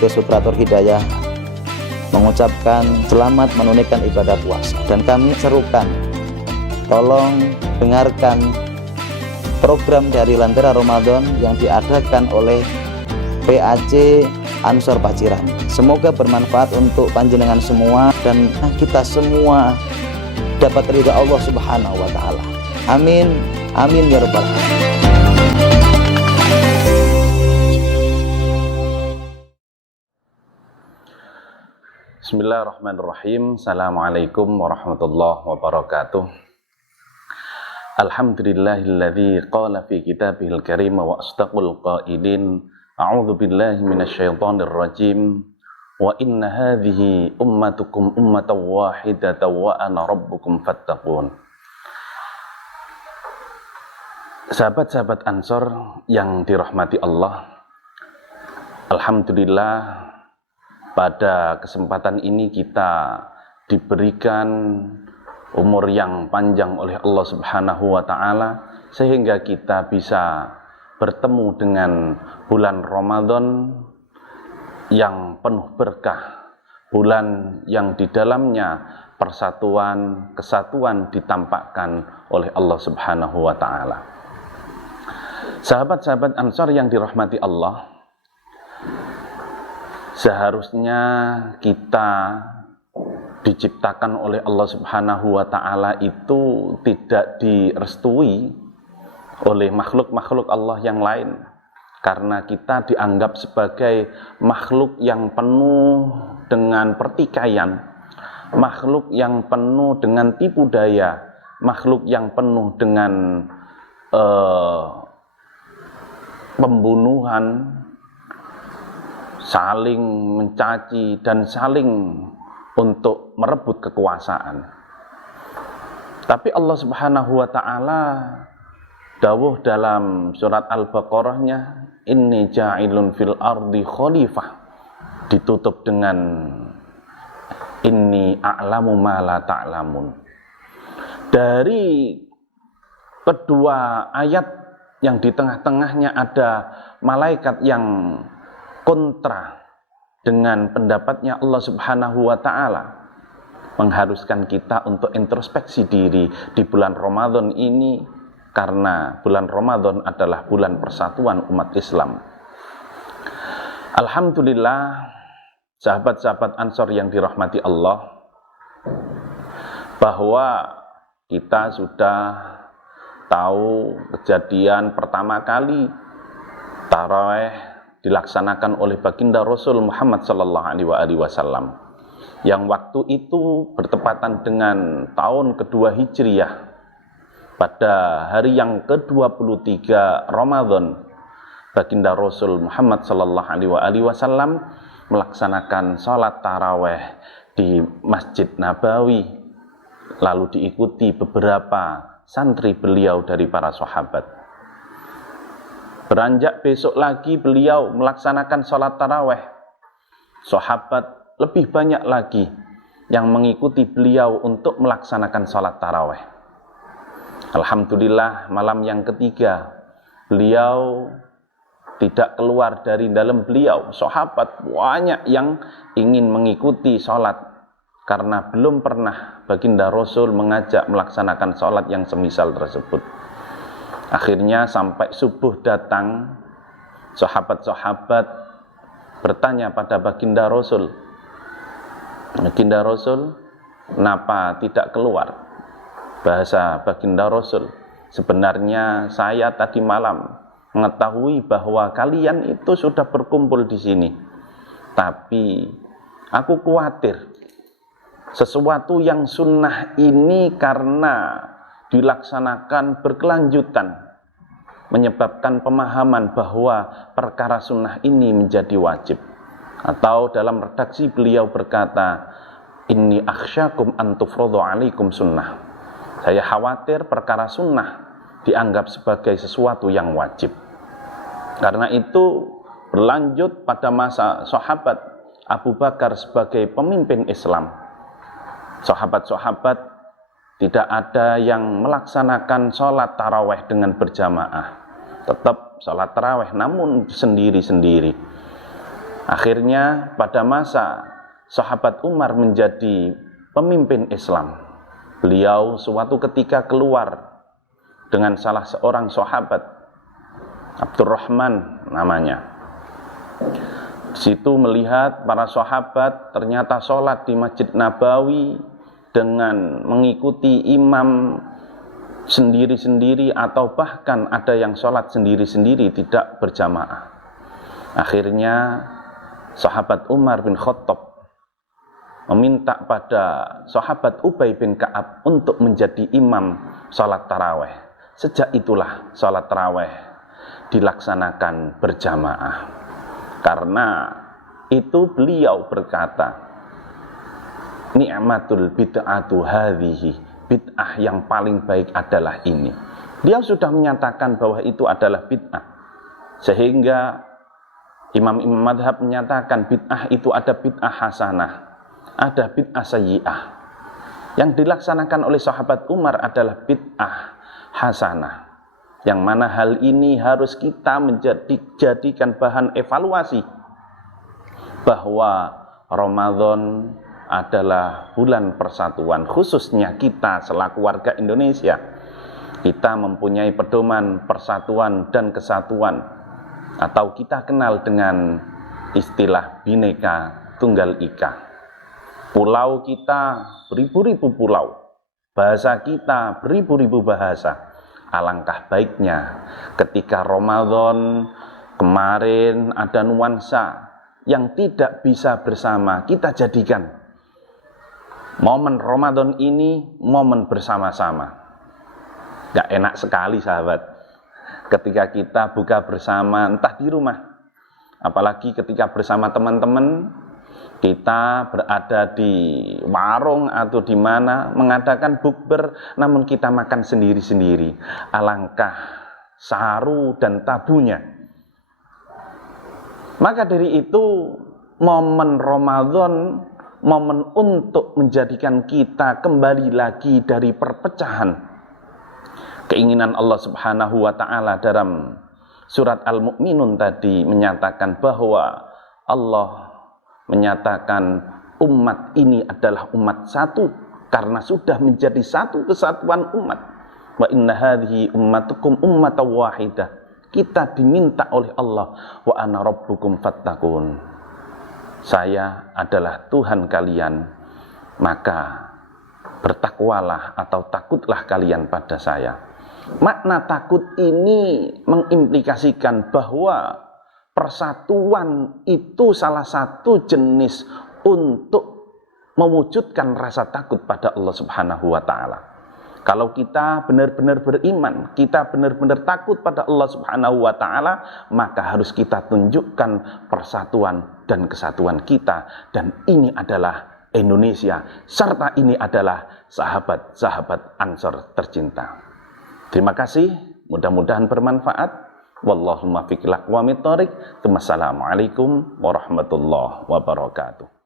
sebagai sutratur hidayah mengucapkan selamat menunaikan ibadah puasa, dan kami serukan tolong dengarkan program dari Lentera Ramadan yang diadakan oleh PAC Ansor Paciran. Semoga bermanfaat untuk panjenengan semua dan kita semua dapat ridha Allah Subhanahu wa taala. Amin. Amin ya rabbal alamin. Bismillahirrahmanirrahim. Assalamualaikum warahmatullahi wabarakatuh. Alhamdulillahilladzi qala fi kitabihil karim wa astaqul qailin a'udzu billahi minasyaitonir rajim wa inna hadhihi ummatukum ummatan wahidatan wa ana rabbukum fattaqun. Sahabat-sahabat Ansor yang dirahmati Allah, alhamdulillah pada kesempatan ini kita diberikan umur yang panjang oleh Allah Subhanahu wa taala sehingga kita bisa bertemu dengan bulan Ramadan yang penuh berkah, bulan yang di dalamnya persatuan, kesatuan ditampakkan oleh Allah Subhanahu wa taala. Sahabat-sahabat Ansor yang dirahmati Allah, seharusnya kita diciptakan oleh Allah Subhanahu wa taala itu tidak direstui oleh makhluk-makhluk Allah yang lain, karena kita dianggap sebagai makhluk yang penuh dengan pertikaian, makhluk yang penuh dengan tipu daya, makhluk yang penuh dengan pembunuhan, saling mencaci dan saling untuk merebut kekuasaan. Tapi Allah Subhanahu wa taala dawuh dalam surat Al-Baqarahnya, inni ja'ilun fil ardi khalifah, ditutup dengan inni a'lamu ma la ta'lamun. Dari kedua ayat yang di tengah-tengahnya ada malaikat yang kontra dengan pendapatnya Allah Subhanahu wa taala, mengharuskan kita untuk introspeksi diri di bulan Ramadan ini, karena bulan Ramadan adalah bulan persatuan umat Islam. Alhamdulillah, sahabat-sahabat Ansor yang dirahmati Allah, bahwa kita sudah tahu kejadian pertama kali tarawih dilaksanakan oleh baginda Rasul Muhammad sallallahu alaihi wasallam, yang waktu itu bertepatan dengan tahun kedua Hijriyah. Pada hari yang ke-23 Ramadan, baginda Rasul Muhammad sallallahu alaihi wasallam melaksanakan sholat tarawih di Masjid Nabawi, lalu diikuti beberapa santri beliau dari para sahabat. Beranjak besok lagi beliau melaksanakan sholat tarawih, sahabat lebih banyak lagi yang mengikuti beliau untuk melaksanakan sholat tarawih. Alhamdulillah, malam yang ketiga beliau tidak keluar dari dalam beliau. Sahabat banyak yang ingin mengikuti sholat, karena belum pernah baginda Rasul mengajak melaksanakan sholat yang semisal tersebut. Akhirnya sampai subuh datang, sahabat-sahabat bertanya pada baginda Rasul, baginda Rasul, kenapa tidak keluar? Bahasa baginda Rasul, sebenarnya saya tadi malam mengetahui bahwa kalian itu sudah berkumpul di sini, tapi aku khawatir sesuatu yang sunnah ini karena dilaksanakan berkelanjutan menyebabkan pemahaman bahwa perkara sunnah ini menjadi wajib. Atau dalam redaksi beliau berkata, inni akhsyakum an tufradu alaikum sunnah, saya khawatir perkara sunnah dianggap sebagai sesuatu yang wajib. Karena itu berlanjut pada masa sahabat Abu Bakar sebagai pemimpin Islam, sahabat-sahabat tidak ada yang melaksanakan sholat taraweh dengan berjamaah, tetap sholat taraweh namun sendiri-sendiri. Akhirnya pada masa sahabat Umar menjadi pemimpin Islam, beliau suatu ketika keluar dengan salah seorang sahabat, Abdurrahman namanya. Di situ melihat para sahabat ternyata sholat di Masjid Nabawi dengan mengikuti imam sendiri-sendiri, atau bahkan ada yang sholat sendiri-sendiri tidak berjamaah. Akhirnya sahabat Umar bin Khattab meminta pada sahabat Ubay bin Ka'ab untuk menjadi imam sholat taraweh. Sejak itulah sholat taraweh dilaksanakan berjamaah. Karena itu beliau berkata, ni'matul bid'atu hadhihi, bid'ah yang paling baik adalah ini. Dia sudah menyatakan bahwa itu adalah bid'ah, sehingga imam-imam madhab menyatakan bid'ah itu ada bid'ah hasanah, ada bid'ah sayyi'ah. Yang dilaksanakan oleh sahabat Umar adalah bid'ah hasanah, yang mana hal ini harus kita jadikan bahan evaluasi, bahwa Ramadan adalah bulan persatuan, khususnya kita selaku warga Indonesia. Kita mempunyai pedoman persatuan dan kesatuan, atau kita kenal dengan istilah Bhinneka Tunggal Ika. Pulau kita beribu-ribu pulau, bahasa kita beribu-ribu bahasa. Alangkah baiknya ketika Ramadan kemarin ada nuansa yang tidak bisa bersama, kita jadikan momen Ramadan ini momen bersama-sama. Gak enak sekali sahabat ketika kita buka bersama, entah di rumah, apalagi ketika bersama teman-teman, kita berada di warung atau di mana mengadakan bukber, namun kita makan sendiri-sendiri. Alangkah saru dan tabunya. Maka dari itu, momen Ramadan, momen untuk menjadikan kita kembali lagi dari perpecahan. Keinginan Allah Subhanahu wa ta'ala dalam surat Al-Mu'minun tadi menyatakan bahwa Allah menyatakan umat ini adalah umat satu karena sudah menjadi satu kesatuan umat. Wa inna hadhihi ummatukum ummatan wahidah. Kita diminta oleh Allah, wa ana rabbukum fattaqun. Saya adalah Tuhan kalian, maka bertakwalah atau takutlah kalian pada saya. Makna takut ini mengimplikasikan bahwa persatuan itu salah satu jenis untuk mewujudkan rasa takut pada Allah Subhanahu wa ta'ala. Kalau kita benar-benar beriman, kita benar-benar takut pada Allah Subhanahu wa ta'ala, maka harus kita tunjukkan persatuan dan kesatuan kita. Dan ini adalah Indonesia, serta ini adalah sahabat-sahabat Ansor tercinta. Terima kasih, mudah-mudahan bermanfaat. Wallahumma fiqh wa mitorik. Wassalamualaikum warahmatullahi wabarakatuh.